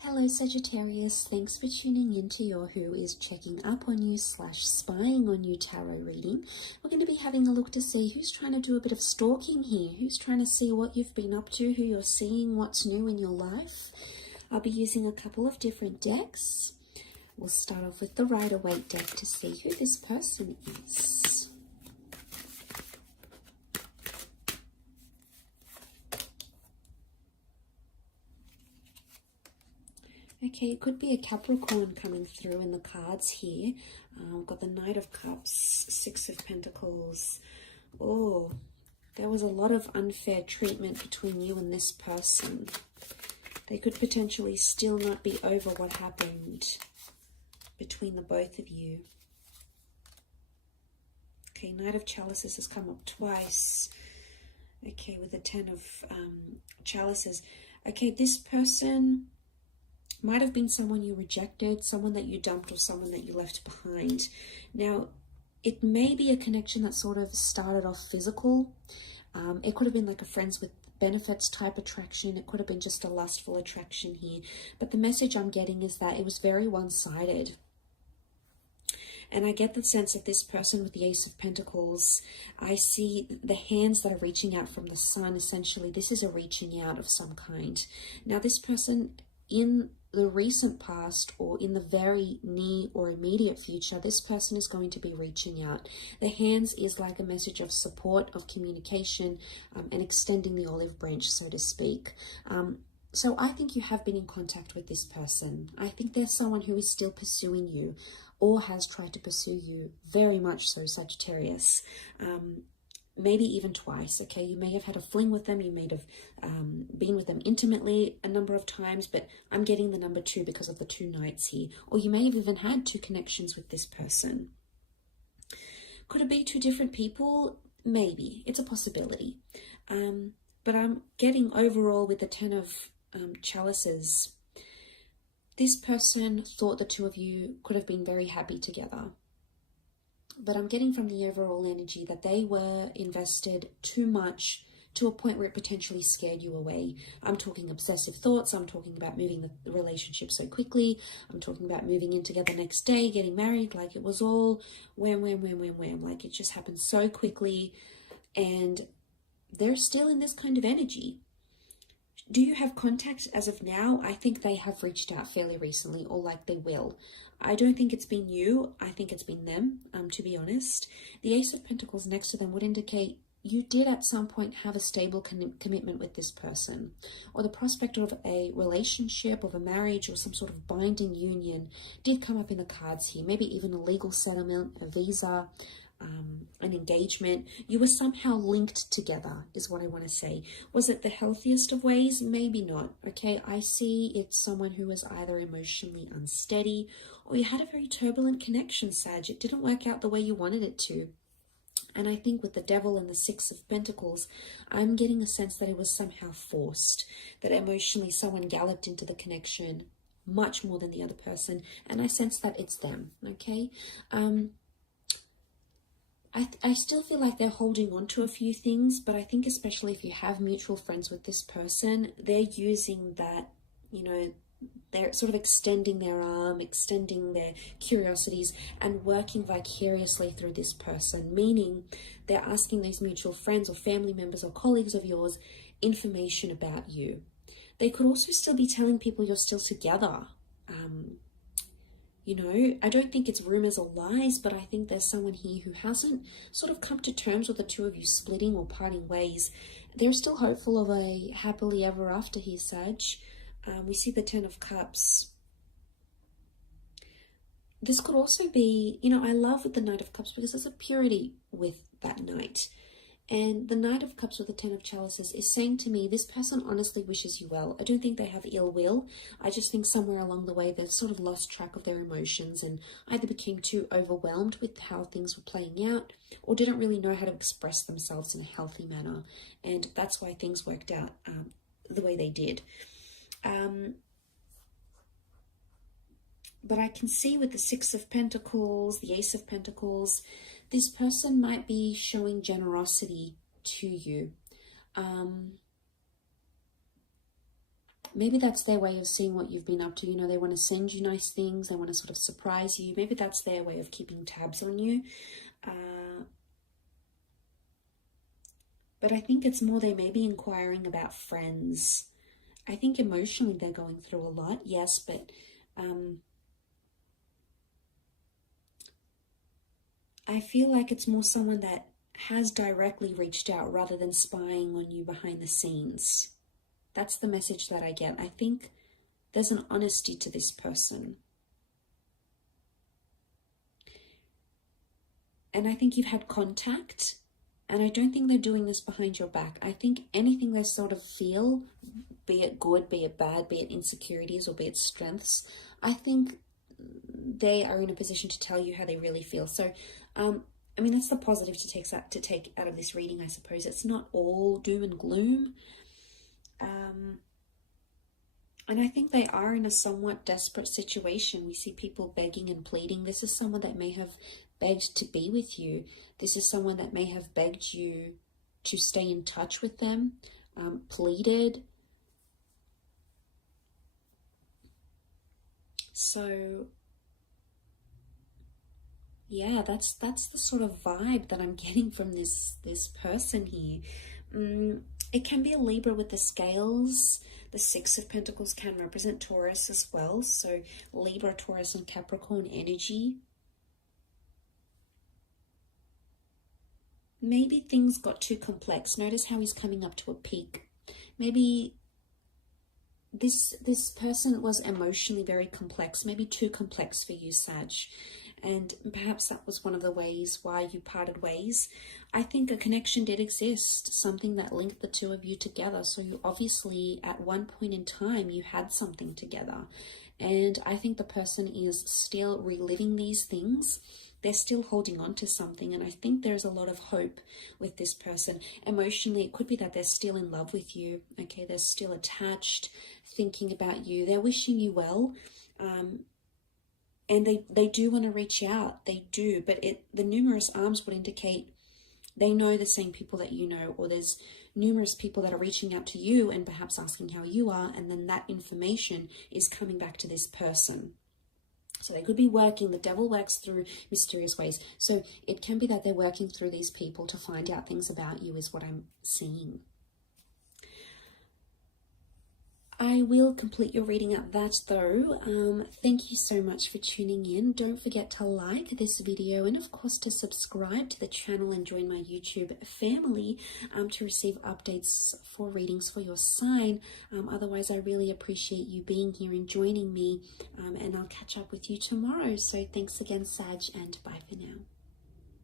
Hello Sagittarius, thanks for tuning into your Who is checking up on you / spying on you tarot reading. We're going to be having a look to see who's trying to do a bit of stalking here, who's trying to see what you've been up to, who you're seeing, what's new in your life. I'll be using a couple of different decks. We'll start off with the Rider-Waite deck to see who this person is. Okay, it could be a Capricorn coming through in the cards here. We've got the Knight of Cups, Six of Pentacles. Oh, there was a lot of unfair treatment between you and this person. They could potentially still not be over what happened between the both of you. Okay, Knight of Chalices has come up twice. Okay, with the Ten of Chalices. Okay, this person might have been someone you rejected, someone that you dumped, or someone that you left behind. Now, it may be a connection that sort of started off physical. It could have been like a friends with benefits type attraction. It could have been just a lustful attraction here. But the message I'm getting is that it was very one-sided. And I get the sense that this person with the Ace of Pentacles, I see the hands that are reaching out from the sun. Essentially, this is a reaching out of some kind. Now, this person in the recent past or in the very near or immediate future, this person is going to be reaching out. The hands is like a message of support, of communication, and extending the olive branch, so to speak. So I think you have been in contact with this person. I think there's someone who is still pursuing you or has tried to pursue you, very much so, Sagittarius. Maybe even twice, okay? You may have had a fling with them. You may have been with them intimately a number of times, but I'm getting the number 2 because of the 2 knights here. Or you may have even had 2 connections with this person. Could it be 2 different people? Maybe. It's a possibility. But I'm getting overall with the 10 of Chalices, this person thought the 2 of you could have been very happy together. But I'm getting from the overall energy that they were invested too much to a point where it potentially scared you away. I'm talking obsessive thoughts. I'm talking about moving the relationship so quickly. I'm talking about moving in together next day, getting married. Like it was all wham. Like it just happened so quickly. And they're still in this kind of energy. Do you have contact as of now? I think they have reached out fairly recently, or like they will. I don't think it's been you. I think it's been them, to be honest. The Ace of Pentacles next to them would indicate you did at some point have a stable commitment with this person, or the prospect of a relationship, of a marriage, or some sort of binding union did come up in the cards here. Maybe even a legal settlement, a visa, an engagement. You were somehow linked together is what I want to say. Was it the healthiest of ways? Maybe not. Okay, I see it's someone who was either emotionally unsteady or you had a very turbulent connection, Sag. It didn't work out the way you wanted it to. And I think with the Devil and the Six of Pentacles, I'm getting a sense that it was somehow forced, that emotionally someone galloped into the connection much more than the other person, and I sense that it's them. Okay, I still feel like they're holding on to a few things, but I think especially if you have mutual friends with this person, they're using that, you know, they're sort of extending their arm, extending their curiosities and working vicariously through this person, meaning they're asking these mutual friends or family members or colleagues of yours information about you. They could also still be telling people you're still together. You know, I don't think it's rumors or lies, but I think there's someone here who hasn't sort of come to terms with the 2 of you splitting or parting ways. They're still hopeful of a happily ever after here, Sag. We see the 10 of Cups. This could also be, you know, I love with the Knight of Cups because there's a purity with that Knight. And the Knight of Cups with the 10 of Chalices is saying to me, this person honestly wishes you well. I don't think they have ill will. I just think somewhere along the way they've sort of lost track of their emotions and either became too overwhelmed with how things were playing out or didn't really know how to express themselves in a healthy manner. And that's why things worked out the way they did. But I can see with the Six of Pentacles, the Ace of Pentacles, this person might be showing generosity to you. maybe that's their way of seeing what you've been up to. You know, they want to send you nice things. They want to sort of surprise you. Maybe that's their way of keeping tabs on you. But I think it's more they may be inquiring about friends. I think emotionally they're going through a lot, yes, but I feel like it's more someone that has directly reached out rather than spying on you behind the scenes. That's the message that I get. I think there's an honesty to this person. And I think you've had contact, and I don't think they're doing this behind your back. I think anything they sort of feel, be it good, be it bad, be it insecurities or be it strengths, I think they are in a position to tell you how they really feel. So, I mean, that's the positive to take out of this reading, I suppose. It's not all doom and gloom. And I think they are in a somewhat desperate situation. We see people begging and pleading. This is someone that may have begged to be with you. This is someone that may have begged you to stay in touch with them, pleaded. So yeah, that's the sort of vibe that I'm getting from this person here. It can be a Libra with the scales. The Six of Pentacles can represent Taurus as well. So Libra, Taurus, and Capricorn energy. Maybe things got too complex. Notice how he's coming up to a peak. Maybe this person was emotionally very complex, maybe too complex for you, Sag. And perhaps that was one of the ways why you parted ways. I think a connection did exist, something that linked the two of you together. So you obviously, at one point in time, you had something together. And I think the person is still reliving these things. They're still holding on to something. And I think there's a lot of hope with this person. Emotionally, it could be that they're still in love with you. Okay, they're still attached, thinking about you. They're wishing you well. And they do want to reach out. They do. But the numerous arms would indicate they know the same people that you know, or there's numerous people that are reaching out to you and perhaps asking how you are, and then that information is coming back to this person. So they could be working, the devil works through mysterious ways. So it can be that they're working through these people to find out things about you, is what I'm seeing. I will complete your reading at that though. Thank you so much for tuning in. Don't forget to like this video and of course to subscribe to the channel and join my YouTube family to receive updates for readings for your sign. Otherwise, I really appreciate you being here and joining me, and I'll catch up with you tomorrow. So thanks again, Sag, and bye for now.